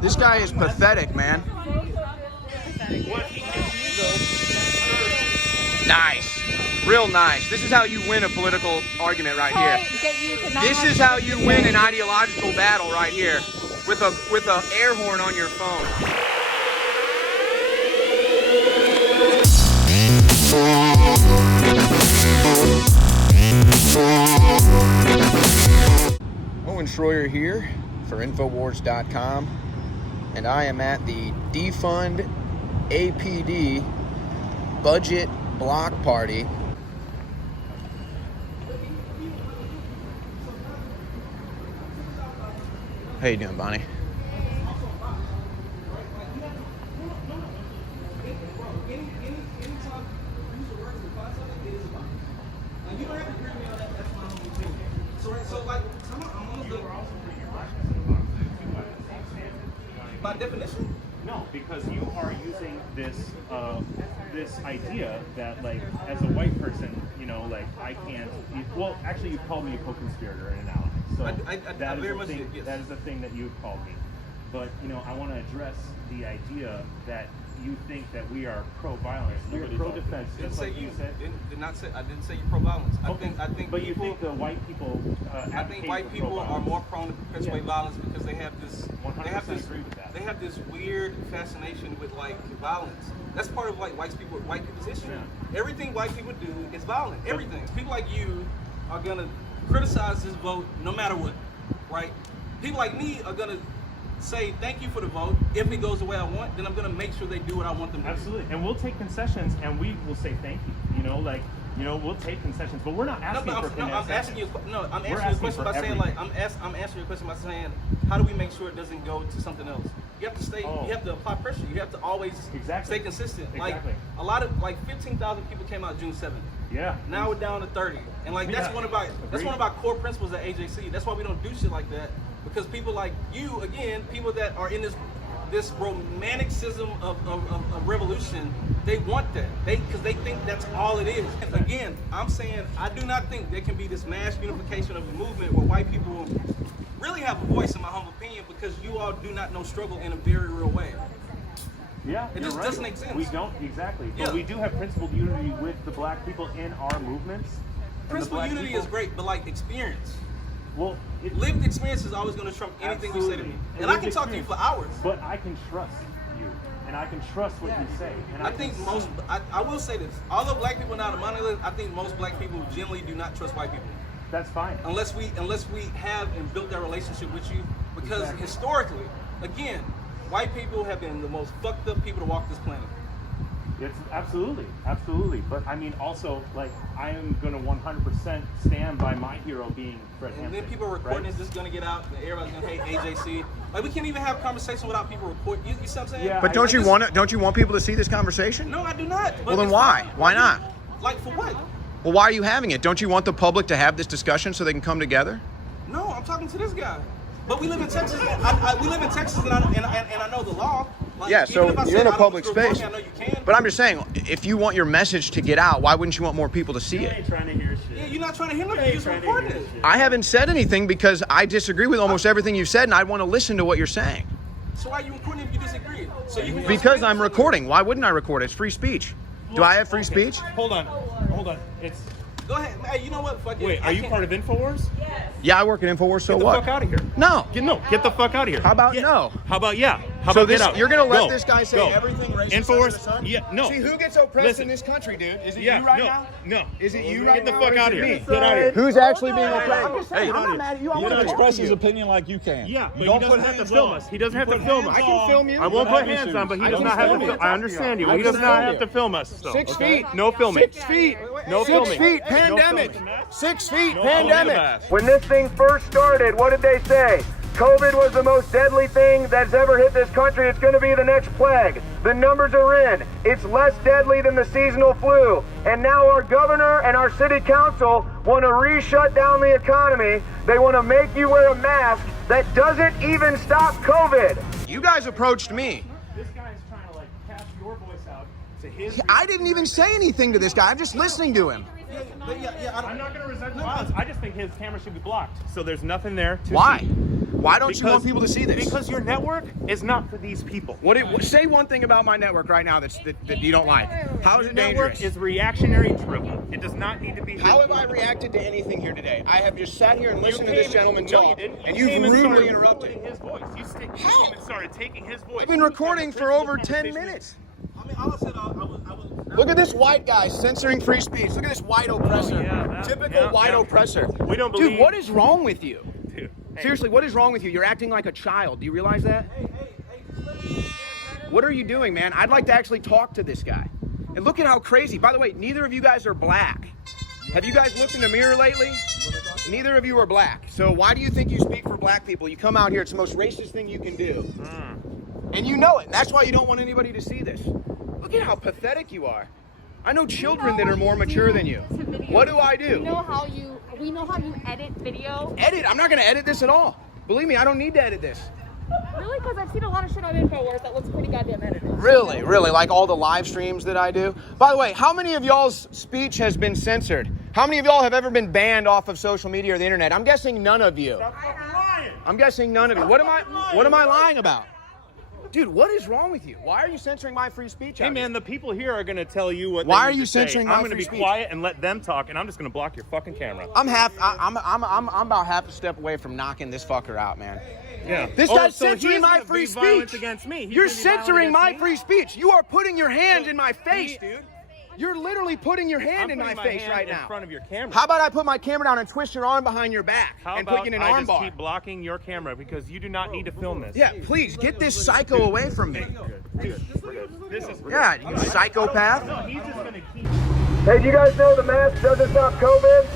This guy is pathetic, man. Nice. Real nice. This is how you win a political argument right here. This is how you win an ideological battle right here. With a air horn on your phone. Owen Shroyer here for Infowars.com, and I am at the Defund APD budget block party. How you doing, Bonnie? By definition? No, because you are using this this idea that, like, as a white person, you know, like, I can't. Well, actually, you called me a co-conspirator and an ally. So that is the thing that you've called me. But, you know, I want to address the idea that you think that we are pro-violence. We are pro-defense. Just like you said. I didn't say you're pro-violence. Okay. I think. But you think the white people? I think white people are more prone to perpetuate violence because they have this. 100% agree with that. They have this weird fascination with, like, violence. That's part of, like, white people's history. Yeah. Everything white people do is violent. Everything. People like you are gonna criticize this vote no matter what, right? People like me are gonna say thank you for the vote. If it goes the way I want, then I'm gonna make sure they do what I want them to do. Absolutely, and we'll take concessions, and we will say thank you. You know, like, you know, we'll take concessions, but we're not asking for concessions. I'm answering your question by saying, like, I'm answering your question by saying, how do we make sure it doesn't go to something else? You have to stay. You have to apply pressure. You have to always stay consistent. Exactly. Like, a lot of, like, 15,000 people came out June 7th. Yeah. Now we're down to 30, and, like, that's one of our core principles at AJC. That's why we don't do shit like that, because people like you, again, people that are in this romanticism of revolution, they want that. Because they think that's all it is. And again, I'm saying I do not think there can be this mass unification of a movement where white people really have a voice, in my humble opinion, because you all do not know struggle in a very real way. Yeah, it just doesn't make sense. We don't, exactly. But we do have principled unity with the black people in our movements. Principled unity is great, but, like, experience. Well, lived experience is always going to trump anything you say to me. And I can talk to you for hours. But I can trust you, and I can trust what you say. And I think I will say this, although black people are not a monolith, I think most black people generally do not trust white people. That's fine. Unless we have and built that relationship with you, because historically, again, white people have been the most fucked up people to walk this planet. It's absolutely. But I mean, also, like, I am gonna 100% stand by my hero being Fred Hampton. And then people recording this is gonna get out. Everybody's gonna hate AJC. Like, we can't even have a conversation without people recording. You see what I'm saying? Yeah, but don't you want people to see this conversation? No, I do not. Well, then why? Why not? Like, for what? Well, why are you having it? Don't you want the public to have this discussion so they can come together? No, I'm talking to this guy. But we live in Texas. We live in Texas, and I know the law. Like, yeah, so you're in a public space. I know you can, but I'm just saying, if you want your message to get out, why wouldn't you want more people to see you it? ain't trying to hear shit. Yeah, you're not trying to hear nothing. You're just recording it. I haven't said anything because I disagree with almost everything you've said, and I want to listen to what you're saying. So why are you recording if you disagree? So you can because I'm recording. Why wouldn't I record it? It's free speech. Do I have free speech? Hold on. It's. Go ahead. Hey, you know what? Fuck it. Wait, are you part of Infowars? Yes. Yeah, I work at Infowars, so what? Get the fuck out of here. No. Get the fuck out of here. How about no? How about yeah? How so about this, get out? you're going to let this guy say everything racist Infowars? under the sun? Yeah, no. See, who gets oppressed in this country, dude? Is it you right now? No. Is it you right now? Get the fuck out of here. Get out of here. Who's actually being oppressed? Hey, I'm not mad at you. I you want don't to express his opinion like you can. Yeah, but you he don't doesn't put have to hands film on. us. He doesn't have to Put film hands us. I can film you. I won't put hands on, but he does not have to film. I understand you. He does not have to film us. 6 feet. No filming. 6 feet. No 6 filming. feet. Pandemic. 6 feet. No Pandemic. filming. When this thing first started, what did they say? COVID was the most deadly thing that's ever hit this country. It's going to be the next plague. The numbers are in. It's less deadly than the seasonal flu. And now our governor and our city council want to re-shut down the economy. They want to make you wear a mask that doesn't even stop COVID. You guys approached me. This guy's trying to, like, cast your voice out to his. I didn't even say anything to this guy. I'm just listening to him. I'm not going to resent violence. I just think his camera should be blocked. So there's nothing there. Why? Why don't you want people to see this? Because your network is not for these people. Say one thing about my network right now that you don't like. How is it dangerous? Network is reactionary driven. It does not need to be. How have I reacted to anything here today? I have just sat here and listened to this gentleman No, talk, you didn't. and You you've came and rudely started interrupted. putting his voice. You came and started taking his voice. I've been recording for over 10 minutes. I mean, all I said, I was. Look at this white guy censoring free speech. Look at this white oppressor. Typical white oppressor. We don't believe. Dude, what is wrong with you? Dude, hey. Seriously, what is wrong with you? You're acting like a child. Do you realize that? What are you doing, man? I'd like to actually talk to this guy. And look at how crazy. By the way, neither of you guys are black. Have you guys looked in the mirror lately? Neither of you are black. So why do you think you speak for black people? You come out here, it's the most racist thing you can do. And you know it. And that's why you don't want anybody to see this. Look at how pathetic you are. I know children that are more mature than you. What do I do? We know how you edit video. Edit? I'm not going to edit this at all. Believe me, I don't need to edit this. Really? Because I've seen a lot of shit on InfoWars that looks pretty goddamn edited. Really? Like all the live streams that I do? By the way, how many of y'all's speech has been censored? How many of y'all have ever been banned off of social media or the internet? I'm guessing none of you. Stop fucking lying. I'm guessing none of you. What am I lying about? Dude, what is wrong with you? Why are you censoring my free speech? Hey man, the people here are gonna tell you what. Why they are need you to say. censoring my I'm gonna free be speech? quiet and let them talk, and I'm just gonna block your fucking camera. I'm about half a step away from knocking this fucker out, man. Yeah. This guy's censoring my gonna free be violent speech. against me. He's You're gonna be violent censoring my against me. free speech. You are putting your hand in my face, dude. You're literally putting your hand I'm in my putting face hand right in now. front of your camera. How about I put my camera down and twist your arm behind your back How and about put you in an I arm just bar? keep blocking your camera because you do not need to film this. Yeah, please get this psycho away from me. Dude, this is Yeah, you psychopath. No, he's just gonna keep. Hey, do you guys know the mask doesn't stop COVID?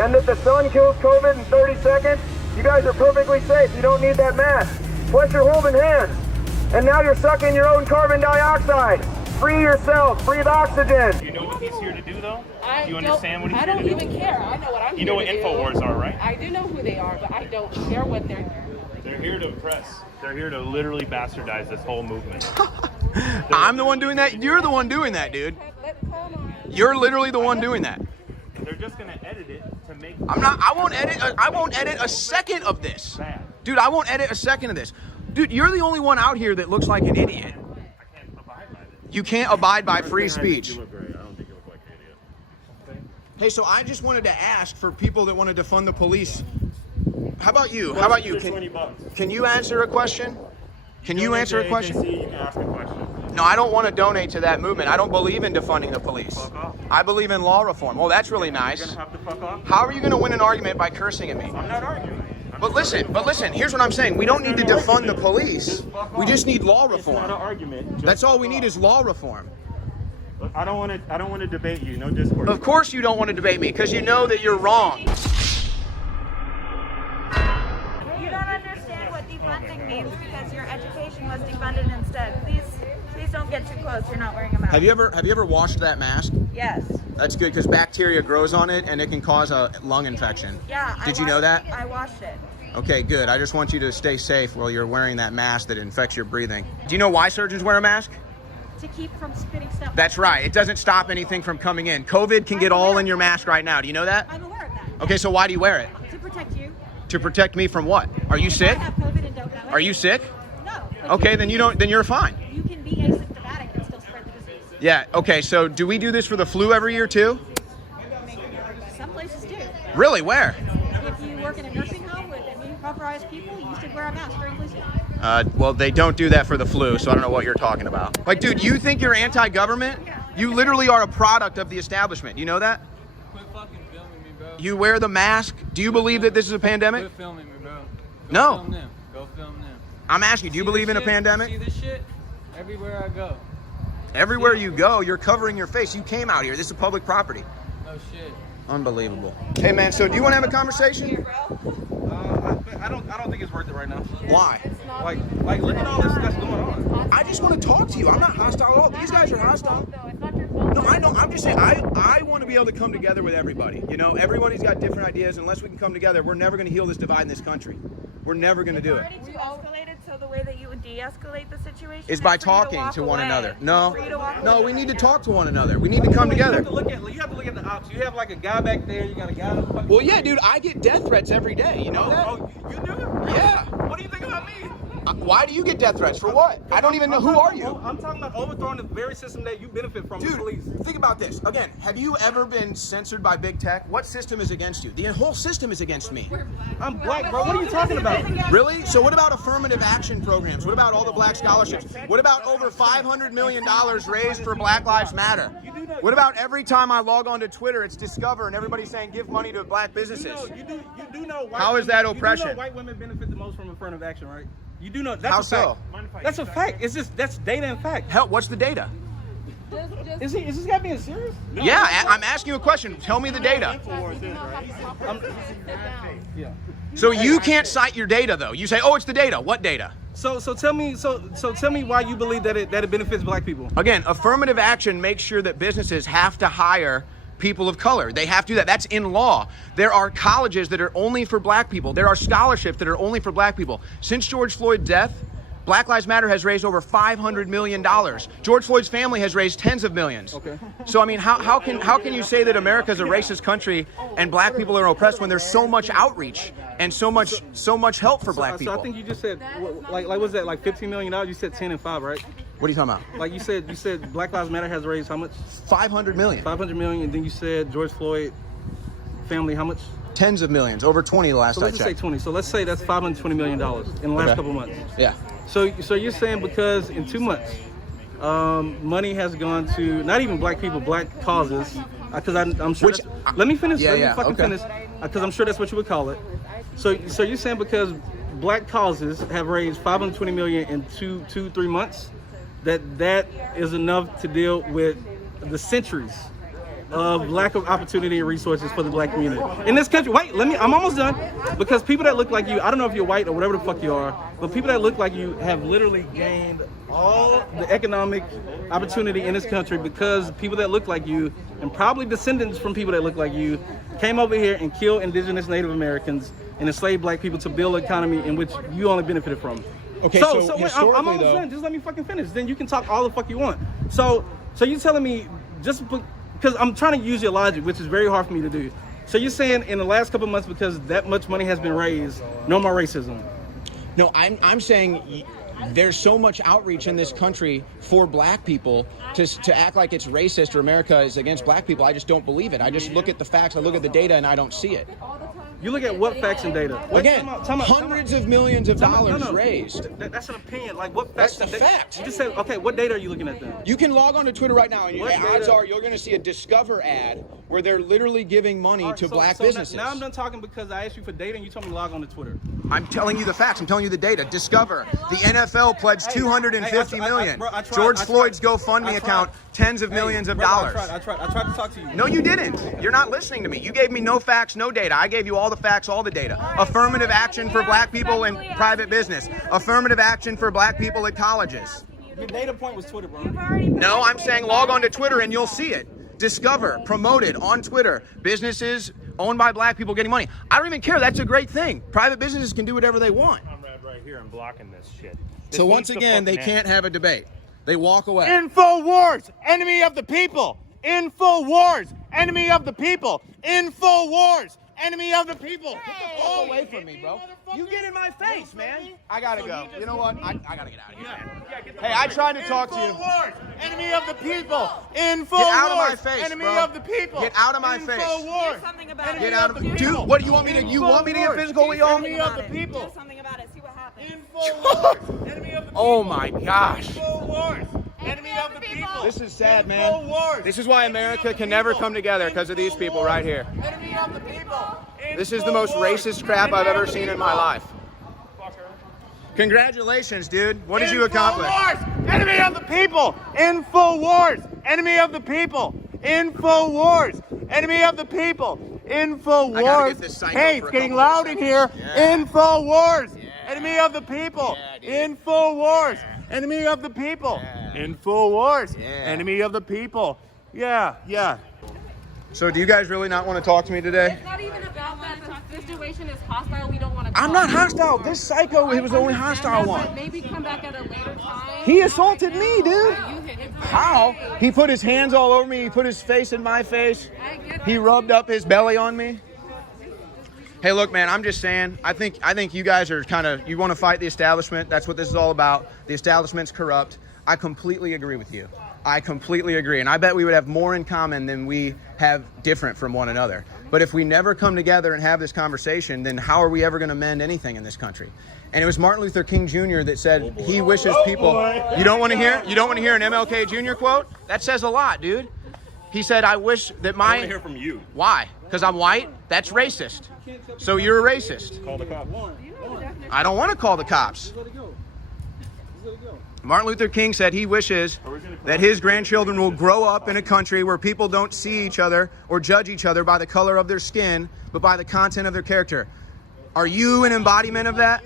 And that the sun kills COVID in 30 seconds? You guys are perfectly safe. You don't need that mask. Plus you're holding hands. And now you're sucking your own carbon dioxide. Free yourself. Breathe oxygen. Do you know what he's here to do, though? Do you don't- understand what he's I here don't to do? even care. I know what I'm You know what here to do. InfoWars are, right? I do know who they are, but I don't care what they're here. They're here to oppress. They're here to literally bastardize this whole movement. I'm the one doing that. You're the one doing that, dude. You're literally the one doing that. They're just gonna edit it to make. I'm not. I won't edit a second of this. Bad. Dude, I won't edit a second of this. Dude, you're the only one out here that looks like an idiot. I can't abide by this. You can't abide by free speech. You look great. I don't think you look like an idiot. Hey, so I just wanted to ask for people that want to defund the police. How about you? How about you? Can you answer a question? Can you answer a question? You can ask a question. No, I don't want to donate to that movement. I don't believe in defunding the police. Fuck off. I believe in law reform. Well, that's really nice. You're gonna have to fuck off. How are you going to win an argument by cursing at me? I'm not arguing. But listen, here's what I'm saying. We don't need to defund the police. We just need law It's not an reform. argument. Just That's all fuck we need off. is law reform. Look, I don't want to debate you. No discourse. Of course you don't want to debate me because you know that you're wrong. You don't understand what defunding means because your education was defunded instead. Please don't get too close. You're not wearing a mask. Have you ever washed that mask? Yes. That's good because bacteria grows on it and it can cause a lung infection. Yeah. Did you know that? I washed it. Okay, good. I just want you to stay safe while you're wearing that mask that infects your breathing. Do you know why surgeons wear a mask? To keep from spitting stuff. That's right. It doesn't stop anything from coming in. COVID can get all in your mask right now. Do you know that? I'm aware of that. Okay, so why do you wear it? To protect you. To protect me from what? Are you If sick? I have COVID and don't know it. Are you sick? No. but Okay, then you're fine. You can be asymptomatic and still spread the disease. Yeah, okay, so do we do this for the flu every year too? Some places do. Really, where? If you work in a nursing home with immunocompromised people, you should wear a mask during flu season. Well, they don't do that for the flu, so I don't know what you're talking about. Like, dude, you think you're anti-government? You literally are a product of the establishment. You know that? Quit fucking filming me, bro. You wear the mask. Do you believe that this is a pandemic? Quit filming me, bro. Go No. Film them. Go film them. I'm asking, do you See believe this in a shit? pandemic? See this shit? Everywhere I go. Everywhere you go, you're covering your face. You came out here. This is public property. No shit. Unbelievable. Hey, man, so do you want to have a conversation? I don't think it's worth it right now. Why? Like look at all this that's going on. I just want to talk to you. I'm not hostile at all. These guys are hostile. No, it's not your fault. No, I know. I'm just saying, I want to be able to come together with everybody. You know, everybody's got different ideas. Unless we can come together, we're never going to heal this divide in this country. We're never going to do it. Already too escalated, so the way that you would de-escalate the situation Is by for you talking walk to one away. another. For you to No, walk no, away. we need to talk to one another. We need to come together. You have to look at the ops. You have like a guy back there. You got a guy. Well, yeah, dude, I get death threats every day. You know that? Oh, you do? Yeah. What do you think about me? Why do you get death threats? For what? I don't even know. Who are you? I'm talking about overthrowing the very system that you benefit from. The police. Dude, think about this. Again, have you ever been censored by big tech? What system is against you? The whole system is against me. I'm black, bro. What are you talking about? Really? So what about affirmative action programs? What about all the black scholarships? What about over $500 million raised for Black Lives Matter? What about every time I log on to Twitter, it's Discover and everybody's saying give money to black businesses? You do know white How is that women- oppression? You do know white women benefit the most from affirmative action, right? You do know that's How a fact. so? That's a fact. That's data and fact. Hell, what's the data? Is this guy being serious? Yeah, I'm asking you a question. Tell me the data. Yeah. So you can't cite your data though. You say, oh, it's the data. What data? So tell me why you believe that it benefits black people. Again, affirmative action makes sure that businesses have to hire people of color. They have to do that. That's in law. There are colleges that are only for black people. There are scholarships that are only for black people. Since George Floyd's death, Black Lives Matter has raised over $500 million. George Floyd's family has raised tens of millions. Okay. So I mean, how can you say that America is a racist country and black people are oppressed when there's so much outreach and so much help for black people? So I think you just said like was that like $15 million? You said 10 and 5, right? What are you talking about? Like you said Black Lives Matter has raised how much? 500 million. 500 million, and then you said George Floyd family how much? Tens of millions, over 20 the last So I let's just say checked. 20. So let's say that's $520 million in the last couple months. Yeah. So you're saying because in 2 months, money has gone to not even black people, black causes, because I'm sure. Let me finish. Yeah, let me yeah, fucking okay. finish, because I'm sure that's what you would call it. So you're saying because black causes have raised $520 million in 3 months, that is enough to deal with the centuries of lack of opportunity and resources for the black community in this country. Wait, I'm almost done. Because people that look like you, I don't know if you're white or whatever the fuck you are, but people that look like you have literally gained all the economic opportunity in this country because people that look like you, and probably descendants from people that look like you, came over here and killed indigenous Native Americans and enslaved black people to build an economy in which you only benefited from. Okay, so so wait, I'm historically, almost though- done. Just let me fucking finish. Then you can talk all the fuck you want. So you're telling me just because I'm trying to use your logic, which is very hard for me to do. So you're saying in the last couple of months, because that much money has been raised, no more racism. No, I'm saying there's so much outreach in this country for black people to act like it's racist or America is against black people. I just don't believe it. I just look at the facts, I look at the data, and I don't see it. You look at what facts and data? Again, hundreds of millions of dollars raised. That's an opinion. Like what facts? That's the fact. You just said, okay, what data are you looking at then? You can log on to Twitter right now, and What odds data? are you're going to see a Discover ad where they're literally giving money All right, to so black now- businesses. Now I'm done talking because I asked you for data and you told me to log on to Twitter. I'm telling you the facts. I'm telling you the data. Discover. The NFL pledged $250 million. Bro, I tried- George I tried- Floyd's I GoFundMe tried. account, tens of millions of Brother, dollars. I tried to talk to you. No, you didn't. You're not listening to me. You gave me no facts, no data. I gave you all the facts, all the data. Affirmative action for black people in private business. Affirmative action for black people at colleges. Your data point was Twitter, bro. No, I'm saying log on to Twitter and you'll see it. Discover, promoted on Twitter. Businesses owned by black people getting money. I don't even care. That's a great thing. Private businesses can do whatever they want. I'm right here. I'm blocking this shit. So once again, they can't have a debate. They walk away. InfoWars, enemy of the people. InfoWars, enemy of the people. InfoWars, enemy of the people. Get away from me, bro. You get in my face, man. I gotta go. You know what? I gotta get out of here. Hey, I tried to talk to you. InfoWars, enemy of the people. InfoWars, Get out of my face, enemy bro. of the people. Get out of my face. InfoWars, Do something about enemy it. Get out of the Dude, people. what do you want me to you want me to get physical with y'all? Enemy of the Do people. something about it. See what happens. InfoWars, enemy of the people. Oh my gosh. InfoWars, enemy of the people. This is sad, man. InfoWars, This is why America can never come together because of these people right here. enemy of the people. This is the most racist crap I've ever seen in my life. Congratulations, dude. What did you accomplish? InfoWars, enemy of the people. InfoWars, enemy of the people. InfoWars, enemy of the people. I gotta InfoWars. get this psycho Hey, for it's a getting couple loud more in here. Yeah. InfoWars, Yeah. enemy of the people. Yeah, dude. InfoWars, enemy of the people. Yeah. InfoWars, Yeah. enemy of the people. Yeah. So do you guys really not want to talk to me today? It's not even about that. The situation is hostile. We don't want to. I'm not hostile. This psycho, he was the only hostile But one. maybe come back at a later time. He assaulted me, dude. You hit him. How? He put his hands all over me. He put his face in my face. I get He rubbed up his belly on me. Hey, look, man, I'm just saying, I think you guys are kind of, you want to fight the establishment. That's what this is all about. The establishment's corrupt. I completely agree with you. I completely agree. And I bet we would have more in common than we have different from one another. But if we never come together and have this conversation, then how are we ever going to mend anything in this country? And it was Martin Luther King Jr. that said he wishes people... You don't want to hear? You don't want to hear an MLK Jr. quote? That says a lot, dude. He said, I wish that my... I want to hear from you. Why? Because I'm white? That's racist. So you're a racist. Call the cops. I don't want to call the cops. Martin Luther King said he wishes that his grandchildren will grow up in a country where people don't see each other or judge each other by the color of their skin, but by the content of their character. Are you an embodiment of that?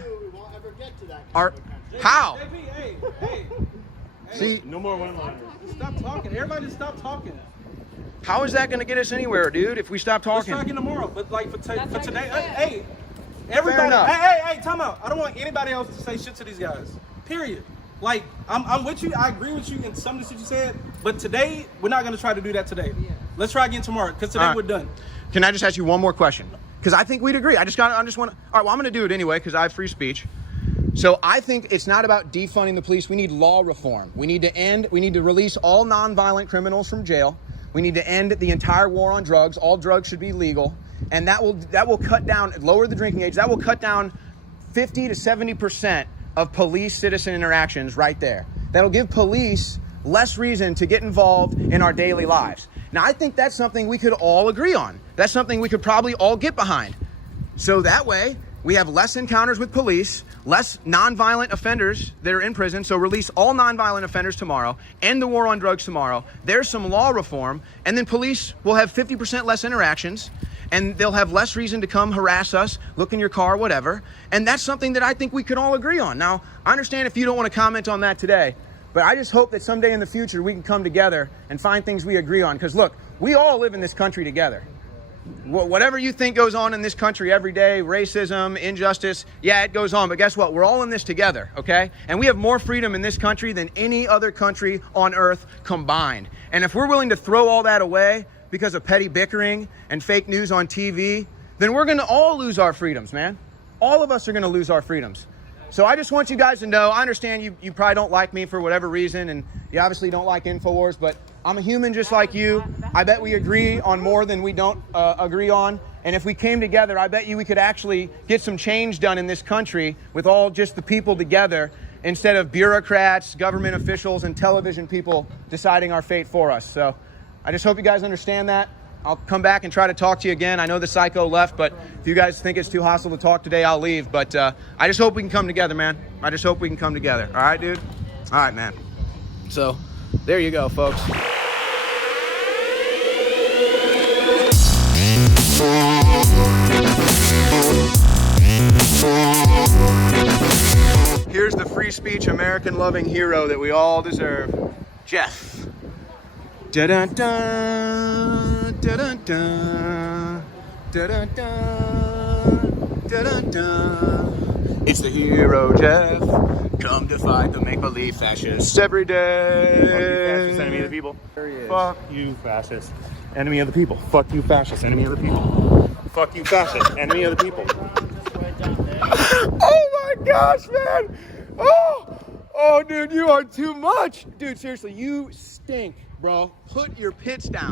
How? Hey. See, No more one-liners. Stop talking. Everybody just stop talking. how is that going to get us anywhere, dude, if we stop Let's talking? talk again tomorrow. But like for today, Fair hey, everybody, enough. hey, time out. I don't want anybody else to say shit to these guys. Period. Like I'm with you. I agree with you in some of the shit you said. But today we're not gonna try to do that today. Let's try again tomorrow because today All right. we're done. Can I just ask you one more question? Because I think we'd agree. I just want to. All right, well, I'm going to do it anyway because I have free speech. So I think it's not about defunding the police. We need law reform. We need to release all nonviolent criminals from jail. We need to end the entire war on drugs. All drugs should be legal. And that will cut down, lower the drinking age. That will cut down 50 to 70% of police-citizen interactions right there. That'll give police less reason to get involved in our daily lives. Now, I think that's something we could all agree on. That's something we could probably all get behind. So that way, we have less encounters with police, less nonviolent offenders that are in prison. So release all nonviolent offenders tomorrow, end the war on drugs tomorrow. There's some law reform, and then police will have 50% less interactions, and they'll have less reason to come harass us, look in your car, whatever. And that's something that I think we could all agree on. Now, I understand if you don't want to comment on that today, but I just hope that someday in the future we can come together and find things we agree on. Because look, we all live in this country together. Whatever you think goes on in this country every day, racism, injustice, yeah, it goes on. But guess what? We're all in this together, okay? And we have more freedom in this country than any other country on earth combined. And if we're willing to throw all that away because of petty bickering and fake news on TV, then we're going to all lose our freedoms, man. All of us are going to lose our freedoms. So I just want you guys to know, I understand you probably don't like me for whatever reason, and you obviously don't like InfoWars, but I'm a human just like you. I bet we agree on more than we don't agree on. And if we came together, I bet you we could actually get some change done in this country with all just the people together instead of bureaucrats, government officials, and television people deciding our fate for us. So I just hope you guys understand that. I'll come back and try to talk to you again. I know the psycho left, but if you guys think it's too hostile to talk today, I'll leave. But I just hope we can come together, man. I just hope we can come together. All right, dude? All right, man. So there you go, folks. Here's the free speech, American-loving hero that we all deserve, Jeff. Da-da-da, da-da-da, da-da-da, da-da-da. It's the hero, Jeff, come to fight the make-believe fascists every day. Fuck you, fascist, enemy of the people. Fuck you, fascist, enemy of the people. Fuck you, fascist, enemy of the people. Fuck you, fascist, enemy of the people. Oh my gosh, man! Oh, dude, you are too much. Dude, seriously, you stink, bro. Put your pits down.